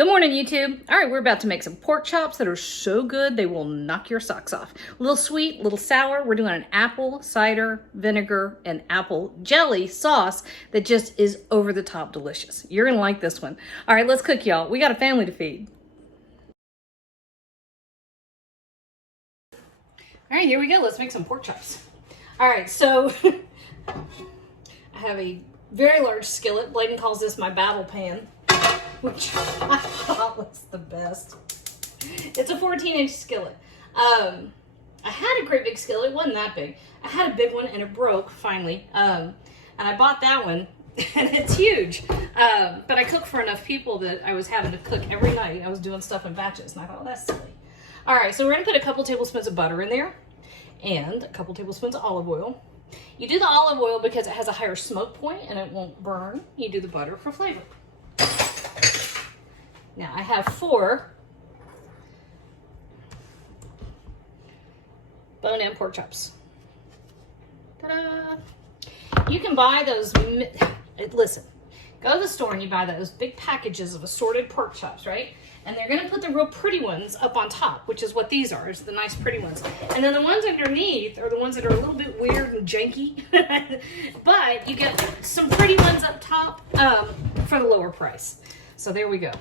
Good morning, YouTube. All right, we're about to make some pork chops that are so good they will knock your socks off. A little sweet, a little sour. We're doing an apple cider vinegar and apple jelly sauce that just is over the top delicious. You're gonna like this one. All right, let's cook, y'all. We got a family to feed. All right, here we go. Let's make some pork chops. All right, so I have a very large skillet. Bladen calls this my battle pan, which I thought was the best. It's a 14-inch skillet. I had a great big skillet. It wasn't that big. I had a big one and it broke finally. And I bought that one and it's huge. But I cooked for enough people that I was having to cook every night. I was doing stuff in batches and I thought, oh, that's silly. All right, so we're gonna put a couple tablespoons of butter in there and a couple tablespoons of olive oil. You do the olive oil because it has a higher smoke point and it won't burn. You do the butter for flavor. Now I have 4 bone-in pork chops. Ta-da! You can buy those, listen, go to the store and you buy those big packages of assorted pork chops, right? And they're gonna put the real pretty ones up on top, which is what these are, is the nice pretty ones. And then the ones underneath are the ones that are a little bit weird and janky, but you get some pretty ones up top for the lower price. So there we go.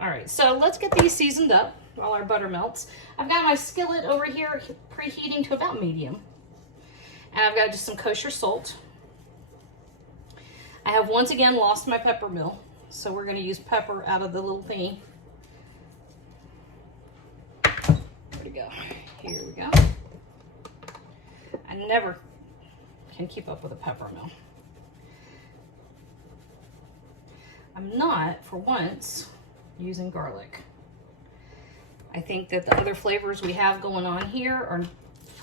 All right, so let's get these seasoned up while our butter melts. I've got my skillet over here preheating to about medium. And I've got just some kosher salt. I have once again lost my pepper mill, so we're gonna use pepper out of the little thingy. Where'd it go? Here we go. I never can keep up with a pepper mill. I'm not, for once, using garlic. I think that the other flavors we have going on here are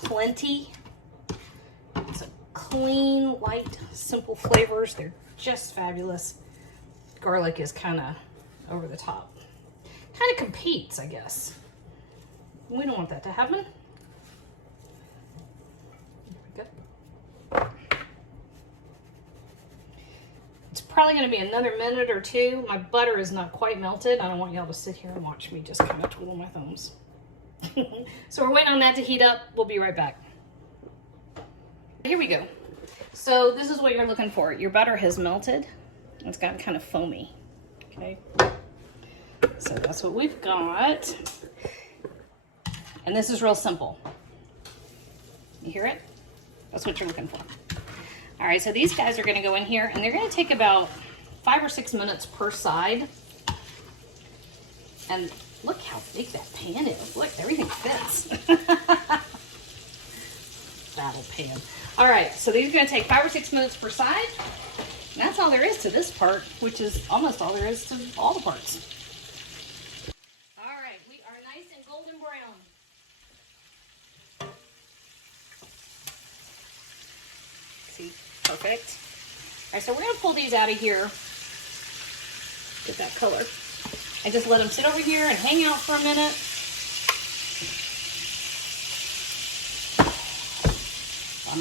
plenty. It's a clean, light, simple flavors. They're just fabulous. Garlic is kind of over the top. Kind of competes, I guess. We don't want that to happen. There we go. It's probably going to be another minute or two. My butter is not quite melted. I don't want y'all to sit here and watch me just kind of twiddle my thumbs. So we're waiting on that to heat up. We'll be right back. Here we go. So this is what you're looking for. Your butter has melted. It's gotten kind of foamy. Okay. So that's what we've got. And this is real simple. You hear it? That's what you're looking for. All right, so these guys are gonna go in here and they're gonna take about 5 or 6 minutes per side. And look how big that pan is. Look, everything fits. Battle pan. All right, so these are gonna take 5 or 6 minutes per side. And that's all there is to this part, which is almost all there is to all the parts. All right, we are nice and golden brown. See, perfect. All right, so we're gonna pull these out of here, get that color, and just let them sit over here and hang out for a minute.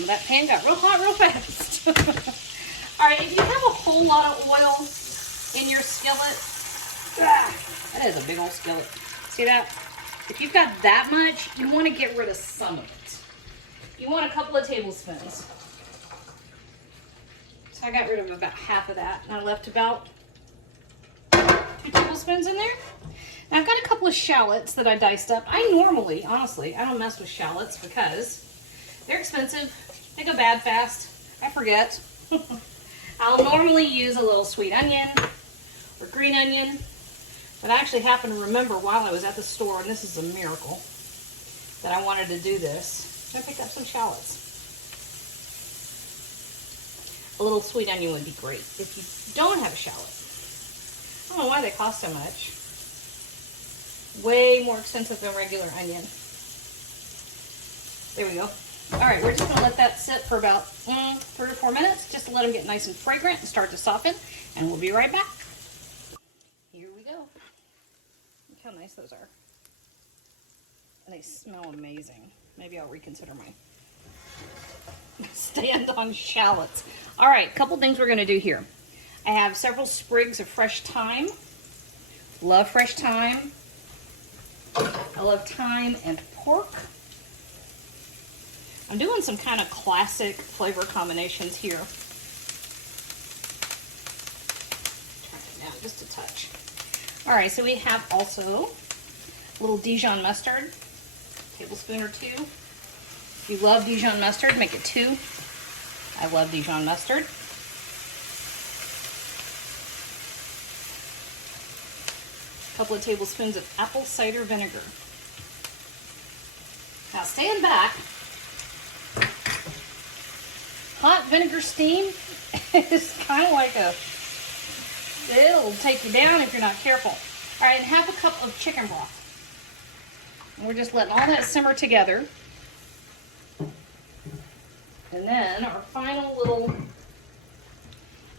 That pan got real hot real fast. All right, if you have a whole lot of oil in your skillet, that is a big old skillet. See that? If you've got that much, you want to get rid of some of it. You want a couple of tablespoons. So I got rid of about half of that, and I left about 2 tablespoons in there. Now I've got a couple of shallots that I diced up. I normally, honestly, I don't mess with shallots because they're expensive. They go bad fast. I forget. I'll normally use a little sweet onion or green onion, but I actually happened to remember while I was at the store, and this is a miracle, that I wanted to do this. I picked up some shallots. A little sweet onion would be great if you don't have a shallot. I don't know why they cost so much. Way more expensive than regular onion. There we go. All right, we're just gonna let that sit for about 3 or 4 minutes, just to let them get nice and fragrant and start to soften, and we'll be right back. Here we go. Look how nice those are. And they smell amazing. Maybe I'll reconsider my stand on shallots. All right, a couple things we're gonna do here. I have several sprigs of fresh thyme. Love fresh thyme. I love thyme and pork. I'm doing some kind of classic flavor combinations here. Turn it down just a touch. All right, so we have also a little Dijon mustard, tablespoon or 2. If you love Dijon mustard, make it 2. I love Dijon mustard. A couple of tablespoons of apple cider vinegar. Now stand back. Hot vinegar steam is kind of like it'll take you down if you're not careful. All right, and half a cup of chicken broth. And we're just letting all that simmer together. And then our final little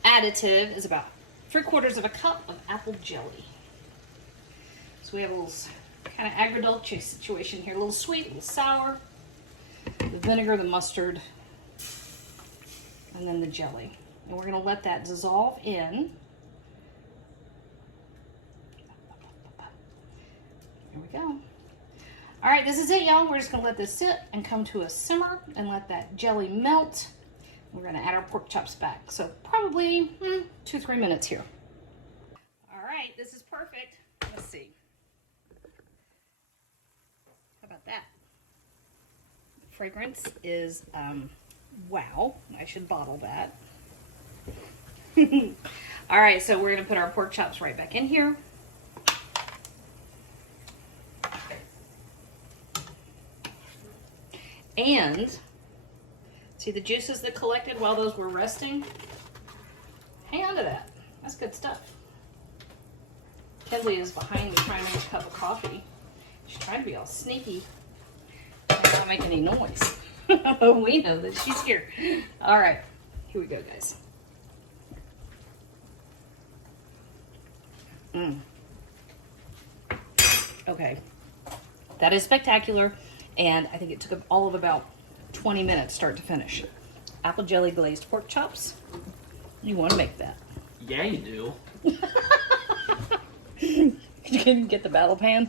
additive is about 3/4 of a cup of apple jelly. So we have a little kind of agrodolce situation here. A little sweet, a little sour. The vinegar, the mustard, and then the jelly. And we're going to let that dissolve in. Here we go. All right, this is it, y'all. We're just going to let this sit and come to a simmer and let that jelly melt. We're going to add our pork chops back. So probably 2-3 minutes here. All right, this is perfect. Let's see. How about that? The fragrance is, wow. I should bottle that. All right, so we're going to put our pork chops right back in here. And see the juices that collected while those were resting? Hang on to that. That's good stuff. Kenzie is behind me trying to make a cup of coffee. She's trying to be all sneaky and not make any noise. We know that she's here. All right, here we go, guys. Okay, that is spectacular. And I think it took all of about 20 minutes start to finish. Apple jelly glazed pork chops. You want to make that? Yeah, you do. You can get the battle pan.